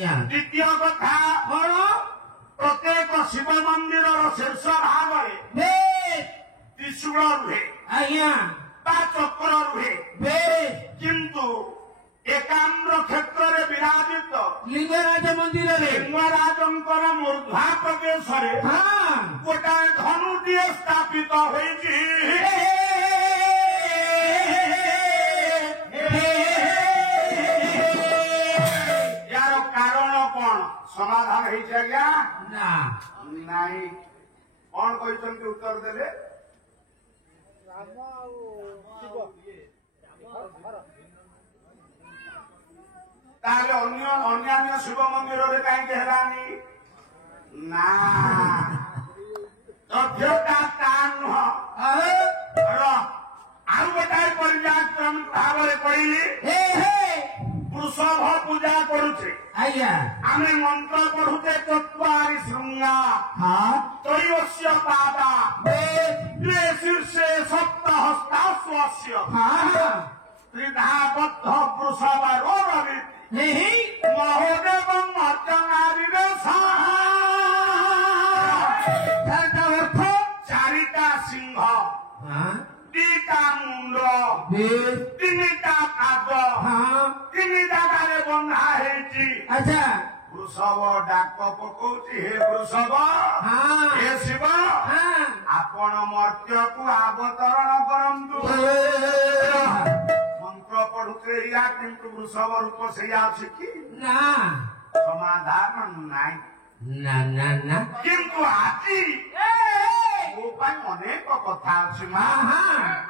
द्वितीय कथा कौन प्रत्येक शिव मंदिर शीर्ष भाग त्रिशूल रुहे चक्र रुहे किंतु एकाम्र क्षेत्र में विराजित लिंगराज मंदिर लिंगराजंकर मूर्धा प्रदेश गोटाए धनुटीए स्थापित होइछि यार कारण कौन समाधान है ना नहीं कौन कहते उत्तर देले ताले अन्य शिव मंदिर रे कहीं हेलानी ना तथ्यता तान आउ गोटाए पर्याक्रम भाव कहली वृषभ पूजा करुचे आमे मंत्र पढ़ुचे चत्वारि श्रृंगा त्रयोस्य पादा द्वे शीर्षे सप्त हस्ताश्वस्य त्रिधा बद्ध वृषभरोरविति महोदेवम् अर्चनादिवेशः चारिटा सिंह दीटा मुंड तीनिटा पाद तीन जगार बंधा हेची वृषभ डाक पकौची हे वृषभ हे शिव आपण मर्त्य को अवतरण करंतु मंत्र पढ़ुते या किंतु वृषभ रूप से कि समाधान नाई किंतु आज अनेक कथा अच्छी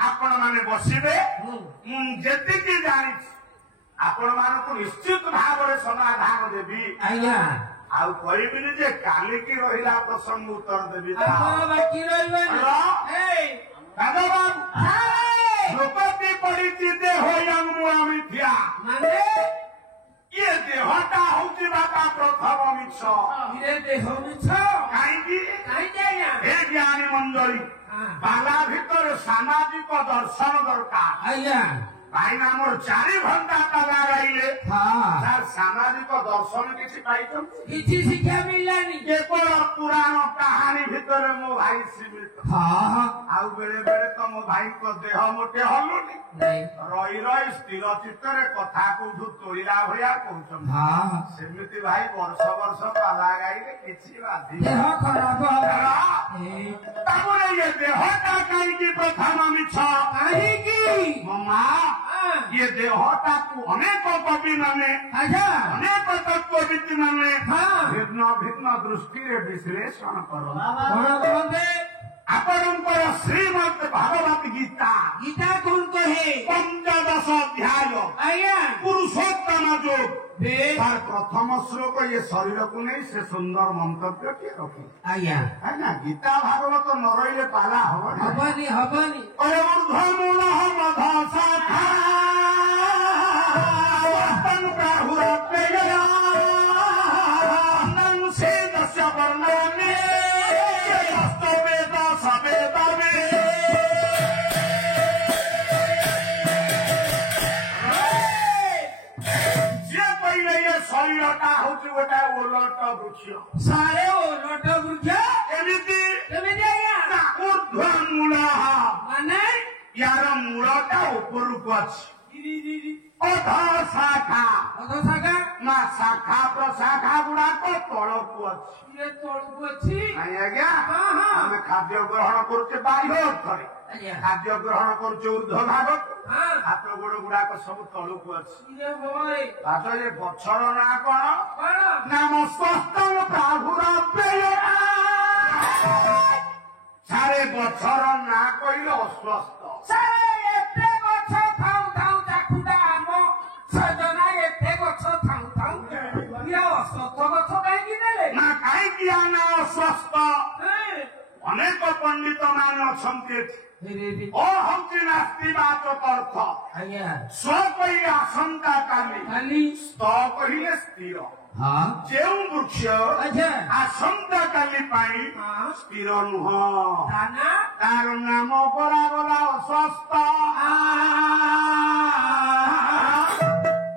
आपण मैंने बसवे जी जानी आपण मानक निश्चित भाव समाधान देवी आउ कहबिनी जे काली की रहिला प्रसंग उत्तर देवी लोकती पड़ी देह मिथ्या ये देहटा हूँ बापा प्रथम मिछ देह मिछ कहीं ज्ञानी मंडली बाला भितर सामाजिक दर्शन दरकार भाई मोर 4 घंटा ताला गाइले सर सामाजिक दर्शन किसी किसी शिक्षा मिललानी केवल पुराण कहानी भितर मो भाई सीमित आउ बेले बेले तो मो भाई को देह मोटे हलुनी रही रही स्थिर चित्तरे कथा कोठू तोड़ा भया कहते सेमिति भाई वर्ष वर्ष ताला गाइले किसी बाधी देह खराब ये देहटा कहीं प्रथम मिछ कहीं ममा ये देहटा को अनेक कवि माने अनेक तत्वविद माने भिन्न भिन्न दृष्टि विश्लेषण करो आपणकर श्रीमद भागवत गीता कौन कहे 15 अध्याय पुरुषोत्तम योग प्रथम श्लोक ये शरीर को नहीं से सुंदर मंतव्य किए रखे है ना गीता भागवत न रही पाला हबनी अरे ऊर्ध्वमूल मध शाखा से दस्य वर्णाने शरीरटा हूँ गोटे ओलट वृक्ष सारे ओलट वृक्ष ऊर्ध्वमूल माने यार मूलटा उपरକୁ ଅଛି अध शाखा ना शाखा प्रशाखा गुड़ाक तलକୁ ଅଛି आज्ञा आम खाद्य ग्रहण करुचे बाह्य अर्थरे खाद्य ग्रहण करुचे ऊर्ध्व भाग हाथ गोड़ गुड़ाक सब तलକୁ ଅଛି पाद ये गछर ना कौन नाम स्वस्थ प्रादुर्भूत सारे गछर ना कहले अस्वस्थ ना कहीं अस्वस्थ अनेक पंडित मान अच्छा हूँ नास्ती बात अर्थ स्व कही आशंका काली स्त कहले स्थिर जो वृक्ष आशंका काली स्थिर नुह तार नाम करागला अस्वस्थ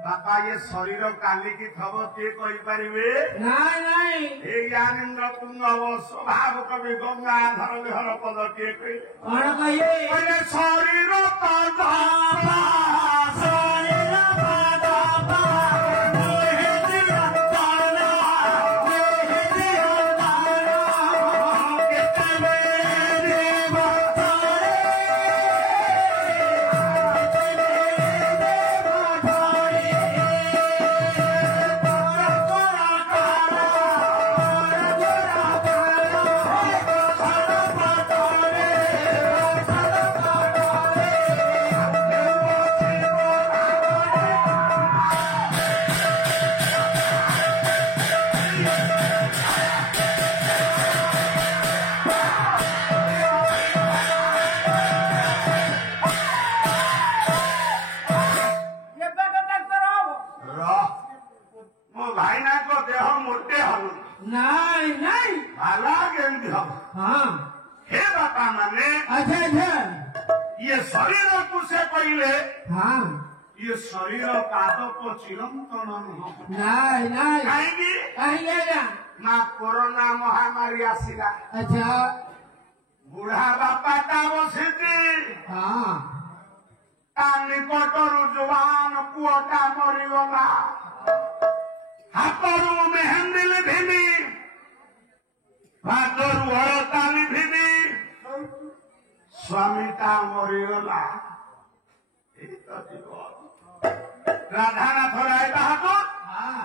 बापा ବାପା ଏ ଶରୀର କାଲିକି ଥବ କିଏ କହିପାରିବେ? ନାଇଁ ନାଇଁ ଏ ଜ୍ଞାନେନ୍ଦ୍ର ପୁଙ୍ଗ ସ୍ୱଭାବ କବି ଗଙ୍ଗାଧର ବିହର ପଦ କିଏ କହିଲେ? କଣ କହିବେ? କହିଲେ ଶରୀର ପଦ ଶରୀର ପଦ ନାଇଁ ନାଇଁ ଭାଲା କେମିତି ହବ? ହଁ ହେ ବାପା ମାନେ ଆଚ୍ଛା ଆଚ୍ଛା ଇଏ ଶରୀରକୁ ସେ କହିଲେ ହଁ ଇଏ ଶରୀର ପାଦକ ଚିରନ୍ତନ ନୁହଁ। ନାଇଁ ନାଇଁ କାହିଁକି କାହିଁକି ଆଜ୍ଞା? ନା କୋରୋନା ମହାମାରୀ ଆସିଲା। ଆଚ୍ଛା ବୁଢା ବାପାଟା ବସିଛି ହଁ ତା ନିକଟରୁ ଜବାନ ପୁଅଟା ମରିଗଲା। ହାତରୁ ମେହେନ୍ଦି ଲିଭିନି, ହାତରୁ ଅଳତା ଲିଭିନି, ସ୍ୱାମୀଟା ମରିଗଲା। ଏଇ ତ ଜୀବନ। ରାଧାନାଥ ରାୟ ବାହାଦୁର ହଁ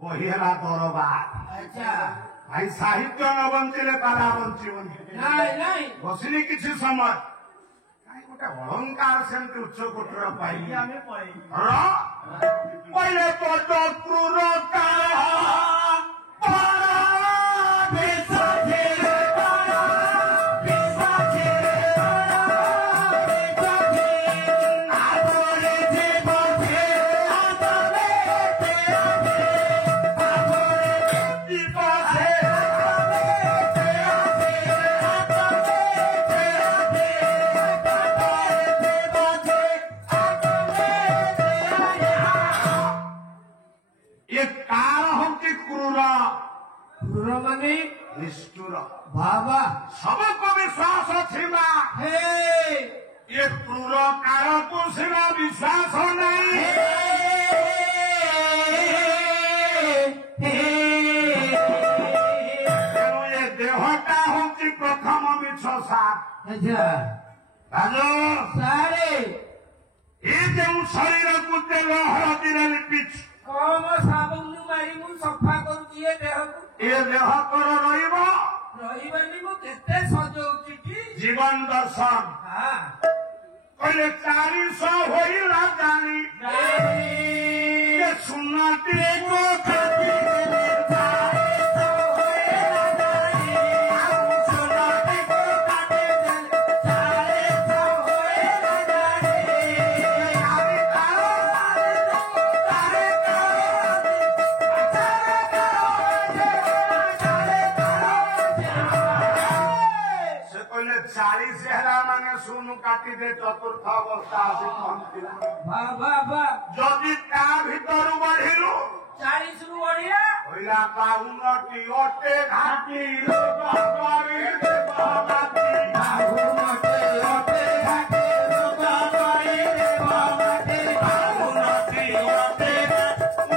ବହି ହେଲା ଦରବାର। ଆଚ୍ଛା ଭାଇ ସାହିତ୍ୟ ନ ବଞ୍ଚିଲେ ତାରା ବଞ୍ଚିବନି। ନାଇଁ ନାଇଁ ବସିନି କିଛି ସମୟ କାହିଁ ଗୋଟେ ଅଳଙ୍କାର ସେମିତି ଉଚ୍ଚ କୋଟର ପାଇଲି ଆମେ ପଳେଇବୁ କହିଲେ ପଦ କ୍ରୁର ମାନେ ନିଷ୍ଠୁର ବାବା ସବୁକୁ ବିଶ୍ୱାସ ଥିବା ହେ ଏ କ୍ରୁର କାଳକୁ ସିନା ବିଶ୍ୱାସ ନାହିଁ। ତେଣୁ ଏ ଦେହଟା ହଉଛି ପ୍ରଥମ ମିଛ ସାପ। ଆଚ୍ଛା ସାରେ ଏ ଯେଉଁ ଶରୀରକୁ ତେଲ ହଳଦୀରେ ଲିପିଛି କମ ସାବୁନ ମାରି ମୁଁ ସଫା କରୁଛି ଏ ଦେହକୁ। ଏ ଦେହ ତୋର ରହିବ ରହିବନି ମୁଁ କେତେ ସଜଉଛି କି ଜୀବନ ଦର୍ଶନ କହିଲେ 400 ହୋଇଲା ଜାଣି ସୁନାଟିଏ सुनु काटी दे चतुर्थ अवस्था आसी पहुंचला जदि ता भीतर बढ़िलु 40 रु बढ़िया होइला 52टी ओटे घाटी लोक करी दे बाबाती 52टी ओटे घाटी लोक करी दे बाबाती 52टी ओटे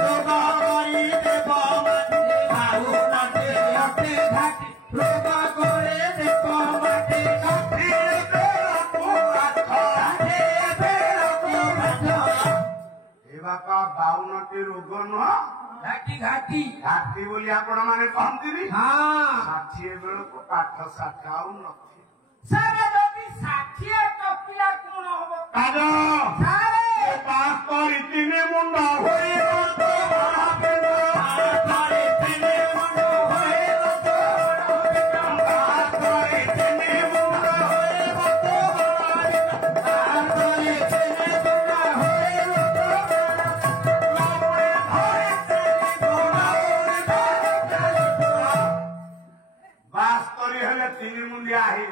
लोक करी दे बाबाती 52टी ओटे घाटी लोक करे दे बाबाती बापा 52टी रोग नुह घाटी घाटी घाटी बोली आपण माने कहंती हाँ 60 बेलको पाठ शाखा आउ नथि सारे जदी 60 टपिया कोन होबो काजो सारे पास करी तीने मुंड होई तो बड़ा पेंडो करी तीने मुंड होई तो बड़ा करी तीने मुंड होई तो बड़ा करी तीने मुंड होई बास्तरी हेले तीन मुंडिया ही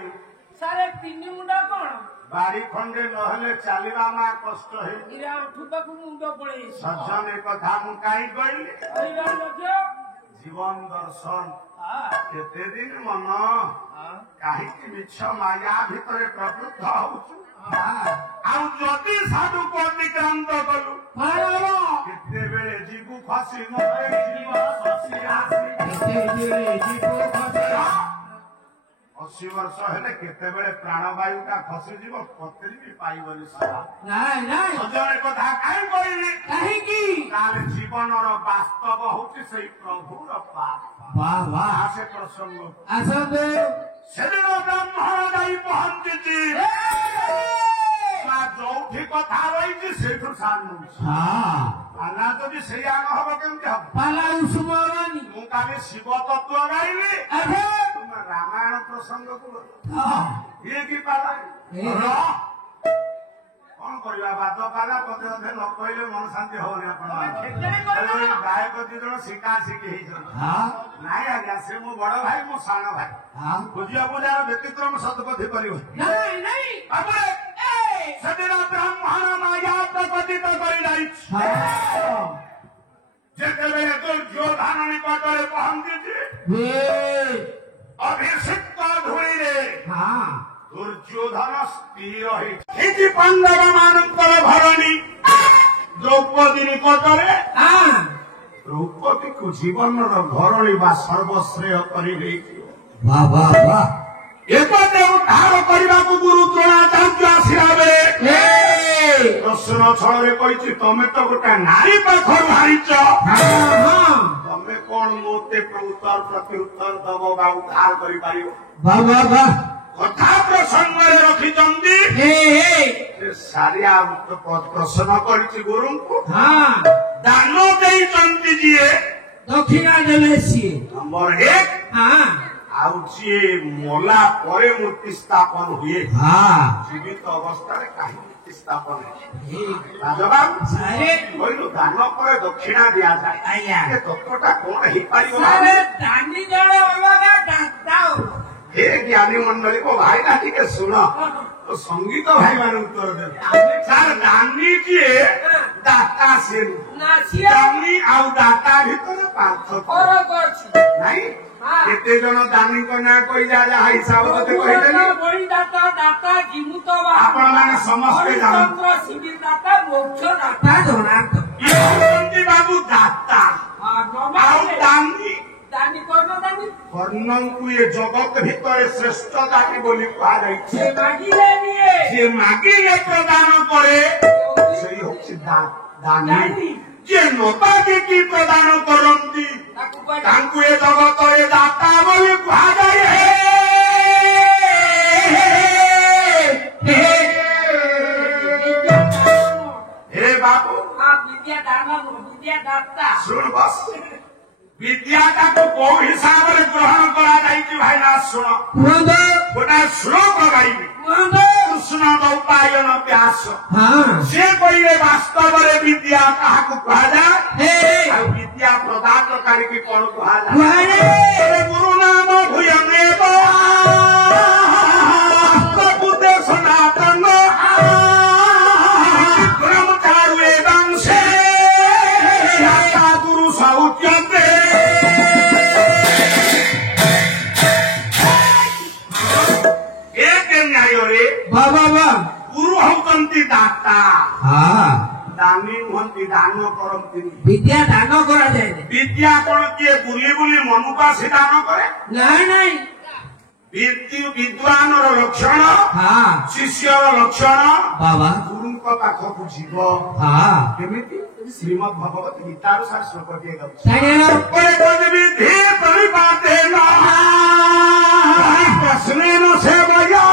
सारे तीन मुंडा कोन ବାଡ଼ି ଖଣ୍ଡେ ନହେଲେ ଚାଲିବା ମା କଷ୍ଟ ହେଇ ଇରା ଆଣ୍ଠୁପାକୁ ମୁଣ୍ଡ ପଳେଇ ସଜ୍ଜନ ଏ କଥା ମୁଁ କାହିଁ କହିଲି ପରିବାର ଲୋକ ଜୀବନ ଦର୍ଶନ କେତେ ଦିନ ମନ କାହିଁକି ମିଛ ମାୟା ଭିତରେ ପ୍ରବୃତ୍ତ ହଉଛୁ ଆଉ ଯଦି ସାଧୁକୁ ଅତିକ୍ରାନ୍ତ କଲୁ କେତେବେଳେ ଯିବୁ ଖସି ଅଶୀ ବର୍ଷ ହେଲେ କେତେବେଳେ ପ୍ରାଣବାୟୁଟା ଖସିଯିବ ପତ୍ରୀ ବି ପାଇବନି ସଜନ କଥା କାହିଁ କହିଲି କାହିଁକି ତାହେଲେ ଜୀବନର ବାସ୍ତବ ହଉଛି ସେଇ ପ୍ରଭୁର ଆସେ ପ୍ରସଙ୍ଗ ଆସନ୍ତୁ ସେଦିନ ବ୍ରାହ୍ମଣ ଯାଇ ପହଞ୍ଚିଛି ଯୋଉଠି କଥା ରହିଛି ସେଇଠୁ ସାନ ପାଲା ଯଦି ସେଇଆ ନ ହବ କେମିତି ହବ ପାଲା ଉଷୁମ ହବନି ମୁଁ କାଲି ଶିବ ତତ୍ଵ ଗାଇବି ତୁମେ ରାମାୟଣ ପ୍ରସଙ୍ଗକୁ ଇଏ କି ପାଲା କଣ କରିବା ବାଦ ପାଲା ପଦେ ଅଧେ ନ କହିଲେ ମନ ଶାନ୍ତି ହବନି ଆପଣ ଗାୟକ ଦି ଜଣ ଶିଖା ଶିଖି ହେଇଛନ୍ତି ନାଇଁ ଆଜ୍ଞା ସେ ମୋ ବଡ ଭାଇ ମୋ ସାନ ଭାଇ ବୁଝିବା ବୁଝାର ବ୍ୟତିକ୍ରମ ସଦପଥି କରିବ ସେଦିନ ବ୍ରାହ୍ମଣ ମାୟା ପ୍ରକଟିତ କରି ଯାଇଛି ଯେତେବେଳେ ଦୁର୍ଯ୍ୟୋଧନ ନିକଟରେ ପହଞ୍ଚିଛି ଅଭିଷିକ୍ତ ଧୂଳିରେ ଦୁର୍ଯ୍ୟୋଧନ ସ୍ଥିର ହେଇଛି ପାଣ୍ଡବ ମାନଙ୍କର ଭରଣୀ ଦ୍ରୌପଦୀ ନିକଟରେ ଦ୍ରୌପଦୀକୁ ଜୀବନର ଘରଣୀ ବା ସର୍ବଶ୍ରେୟ କରି ଦେଇଥିବ ଏପଟେ ଉଦ୍ଧାର କରିବାକୁ ଗୁରୁ ଦ୍ରୋଣାଚାର୍ଯ୍ୟ ଆସିଲା ବେଳେ ପ୍ରଶ୍ନ ଛଳରେ କହିଛି ତମେ ତ ଗୋଟେ ନାରୀ ପାଖରୁ ହାରିଛ ତମେ କଣ ମୋତେ ଉତ୍ତର ପ୍ରତି ଉତ୍ତର ଦବ ବା ଉଦ୍ଧାର କରିପାରିବ କଥା ପ୍ରସଙ୍ଗରେ ରଖିଛନ୍ତି ସାରିଆ ପ୍ରଶ୍ନ କରିଛି ଗୁରୁଙ୍କୁ ଦାନ ଦେଇଛନ୍ତି ଯିଏ ଦକ୍ଷିଣା ଦେଲେ ସିଏ ନମ୍ବର 1 ଆଉ ଯିଏ ମଲା ପରେ ମୂର୍ତ୍ତି ସ୍ଥାପନ ହୁଏ ଜୀବିତ ଅବସ୍ଥାରେ କାହିଁ ମୂର୍ତ୍ତି ସ୍ଥାପନ ରାଜବାବୁ କହିଲୁ ଦାନ ପରେ ଦକ୍ଷିଣା ଦିଆଯାଏ ତତ୍ଵଟା କଣ ହେଇପାରିବ ହେ ଜ୍ଞାନୀ ମଣ୍ଡଳୀ ମୋ ଭାଇନା ଟିକେ ଶୁଣ ସଙ୍ଗୀତ ଭାଇ ମାନେ ଉତ୍ତର ଦେବେ ସାର୍ ଦାନୀ ଯିଏ ଦାତା ସିଏ ଦାନୀ ଆଉ ଦାତା ଭିତରେ ପାର୍ଥକ୍ୟ ନାଇଁ କେତେ ଜଣ ଦାନୀଙ୍କ ନାଁ କହିଯା ଯାହା ହିସାବ ତତେ କହିଦେଲି ଆପଣ ମାନେ ସମସ୍ତେ ଜାଣନ୍ତି ବାବୁ ଦାତା ଆଉ ଦାନୀ କର୍ଣ୍ଣଙ୍କୁ ଏ ଜଗତ ଭିତରେ ଶ୍ରେଷ୍ଠ ଦାନୀ ବୋଲି କୁହାଯାଇଛି ଯିଏ ମାଗିଲେ ପ୍ରଦାନ କରେ ସେଇ ହଉଛି ଦାନୀ ଯିଏ ନ ମାଗିକି ପ୍ରଦାନ କରନ୍ତି ତାଙ୍କୁ ଏ ଜଗତରେ ଦାତା ବୋଲି କୁହାଯାଏ ହେ ବାବୁ ଶୁଣ ବସ ବିଦ୍ୟାଟାକୁ କୋଉ ହିସାବରେ ଗ୍ରହଣ କରାଯାଇଛି ଭାଇନା ଶୁଣ ଗୋଟାଏ ଶ୍ଲୋକ ଗାଇବି କୃଷ୍ଣ ଦୌପାୟନ ବ୍ୟାସ ସେ କହିଲେ ବାସ୍ତବରେ ବିଦ୍ୟା କାହାକୁ କୁହାଯାଏ ଆଉ ବିଦ୍ୟା ପ୍ରଦାନକାରୀ କି କଣ କୁହାଯାଏ ଗୁରୁ ନାମ ଭୂୟମେବ ପ୍ରଭୁତେ ସନାତନ ବ୍ରହ୍ମଚାରୁ ଏବଂ ସେ ଗୁରୁ ସୌଚ୍ୟତେ ଗୁରୁ ହଉଛନ୍ତି ଦାତା ଦାନୀ ହୁଅନ୍ତି ଦାନ କରନ୍ତି ବିଦ୍ୟା ଦାନ କରାଯାଏ ବିଦ୍ୟା କଣ କିଏ ବୁଲି ବୁଲି ମନକୁ ଆସି ଦାନ କରେ ନାଇଁ ବିଦ୍ୱାନର ଲକ୍ଷଣ ଶିଷ୍ୟର ଲକ୍ଷଣ ଗୁରୁଙ୍କ ପାଖକୁ ଯିବ କେମିତି ଶ୍ରୀମଦ୍ ଭଗବତ ଗୀତାର ସାର ଶ୍ଲୋକଟିଏ ଗାଉଛି ବିଧି ପରିପାତେନ ପ୍ରଶ୍ନେନ ସେବୟା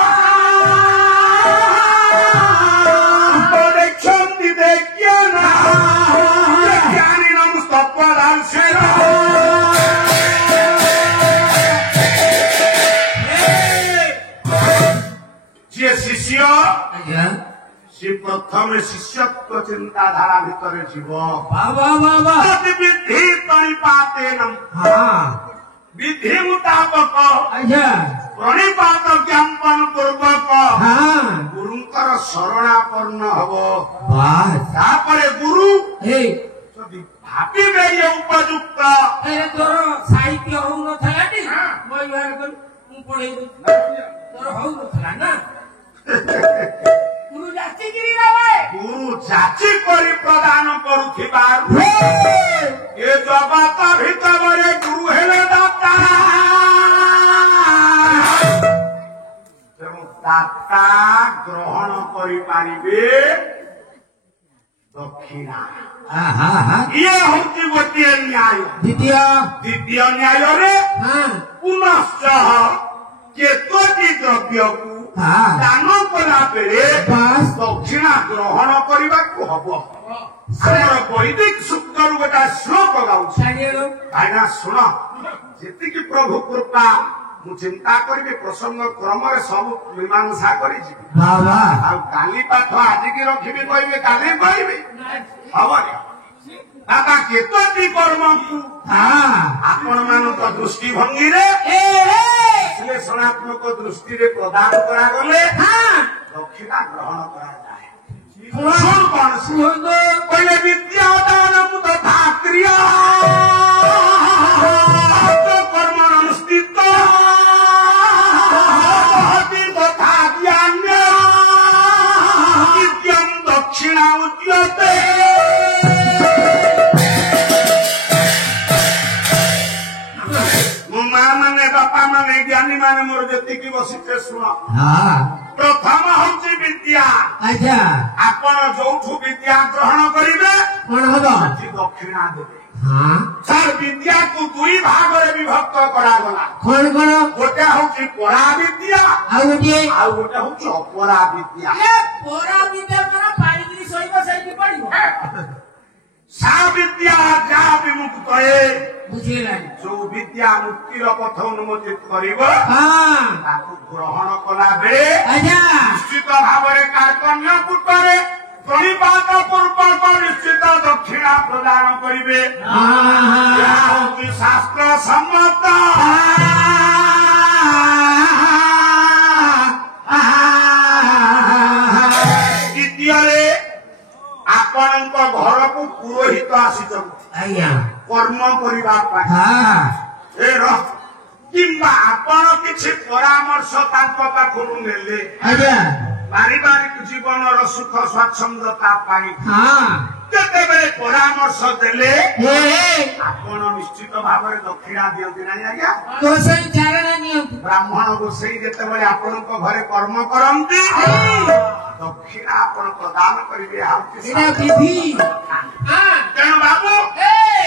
ଉପଦେକ୍ଷନ୍ତି ଦେଜ୍ଞାନ ଜ୍ଞାନିନଂ ତତ୍ତ୍ୱଦାଂଶେନ ଯିଏ ଶିଷ୍ୟ ସେ ପ୍ରଥମେ ଶିଷ୍ୟତ୍ୱ ଚିନ୍ତାଧାରା ଭିତରେ ଯିବ ବିଧି ପରିପାତେନ ବିଧି ମୁତାବକ प्रणिपात ज्ञापन पूर्वक हाँ गुरुंकर शरणापन्न हब बास तापरे गुरु ए जदि भाबिबे ये उपयुक्त अरे तोर साहित्य हो न थला टी मैं यार को मु पढे तोर हो न थला ना गुरु जाची गिरी रावे गुरु जाची करी प्रदान करुथिबारु ए जगत भितरे गुरु हेले दाता तेणु दाता ग्रहण करि पारिबे दक्षिणा ये होती गोटे न्याय द्वितीय न्याय रे पुनश्च केतोटी द्रव्य को दान कला बेले दक्षिणा ग्रहण करने को हब ଆମର ବୈଦିକ ସୂକ୍ତରୁ ଗୋଟେ ଶ୍ଲୋକ ଗାଉଛି ଆଜ୍ଞା ଶୁଣ ଯେତିକି ପ୍ରଭୁ କୃପା ମୁଁ ଚିନ୍ତା କରିବି ପ୍ରସଙ୍ଗ କ୍ରମରେ ସବୁ ମୀମାଂସା କରିଯିବି ଆଉ କାଲି ପାଠ ଆଜିକି ରଖିବି କହିବି କାଲି କହିବି ହବନି ଦାଦା କେତୋଟି କର୍ମକୁ ଆପଣ ମାନଙ୍କ ଦୃଷ୍ଟିଭଙ୍ଗୀରେ ବିଶ୍ଳେଷଣାତ୍ମକ ଦୃଷ୍ଟିରେ ପ୍ରଦାନ କରାଗଲେ ଦକ୍ଷିଣା ଗ୍ରହଣ କରାଯାଏ ଶୁଣ କଣ କହିଲେ ବିଦ୍ୟା ଦାନ ତଥା କ୍ରିୟା କର୍ମ ଅନୁଷ୍ଠିତ ତଥା ଜ୍ଞାନ ନିତ୍ୟଂ ଦକ୍ଷିଣା ଉଚ୍ୟତେ ମୋ ମା ମାନେ ବାପା ମାନେ ଜ୍ଞାନୀ ମାନେ ମୋର ଯେତିକି ବସିଛେ ଶୁଣ ପ୍ରଥମ ହଉଛି ବିଦ୍ୟା ଆପଣ ଯୋଉଠୁ ବିଦ୍ୟା ଗ୍ରହଣ କରିବେ କଣ ହବ ଦକ୍ଷିଣା ଦେବେ ସାର୍ ବିଦ୍ୟାକୁ ଦୁଇ ଭାଗରେ ବିଭକ୍ତ କରାଗଲା କଣ କଣ ଗୋଟେ ହଉଛି ପରା ବିଦ୍ୟା ଆଉ ଗୋଟେ ହଉଛି ଅପରା ବିଦ୍ୟା ପରା ବିଦ୍ୟା ମାନେ ପାଣିକିରି ଶୋଇବ ସେଇଠି ପଡିବ ସା ବିଦ୍ୟା ଯାହା ବିମୁକ୍ତ ବୁଝିଲାନି ଯୋଉ ବିଦ୍ୟା ମୁକ୍ତିର ପଥ ଉନ୍ମୋଚିତ କରିବ ତାକୁ ଗ୍ରହଣ କଲା ବେଳେ ନିଶ୍ଚିତ ଭାବରେ କାର୍କନ୍ୟ କୂଟରେ ପ୍रणिपात पूर्वक निश्चित दक्षिणा प्रदान करिवे शास्त्र सम्मत द्वितीय आपण घर को पुरोहित आसी कर्म करने किंबा आपण किसी परामर्श पाखु नेले पारिवारिक जीवन सुख स्वाच्छंदता केतेबेले परामर्श देले आपण निश्चित भाव दक्षिणा दियंती ना आज्ञा ब्राह्मण गोसाई जेतेबेले आपण घरे कर्म करंती दक्षिणा आपण प्रदान करिवे तेणु बाबू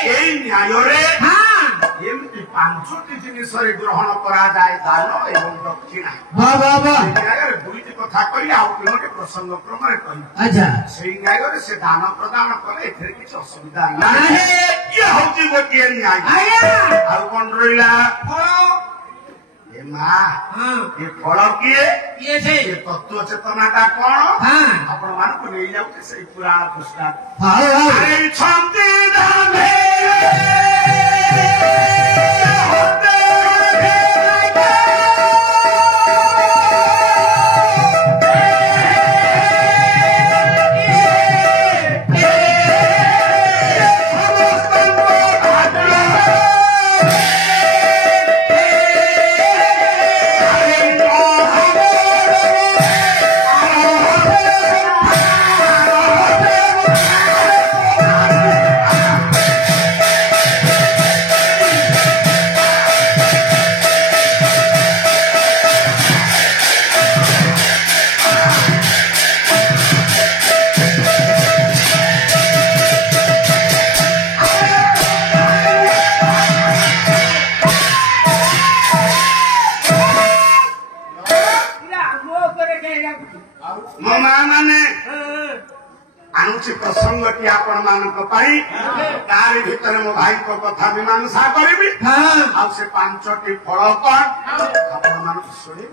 यही न्याय एमती पांचटी जिनिस ग्रहण करा जाए दान एवं दक्षिणा न्याय दुईटी कथा कही आउटे प्रसंग क्रम से न्याय से दान प्रदान कले किसी असुविधा नहीं ये हूँ गोटे न्याय आउ कौन रहा ये माँ ये फल किए ये तत्व चेतना का कौन आपण मान को नहीं जाऊे से पुराण पुस्तक प्रसंग की आपण मान तारी भितर मो भाई को कथा मीमांसा करी से पांचटी फल कौन आपण मान शुणी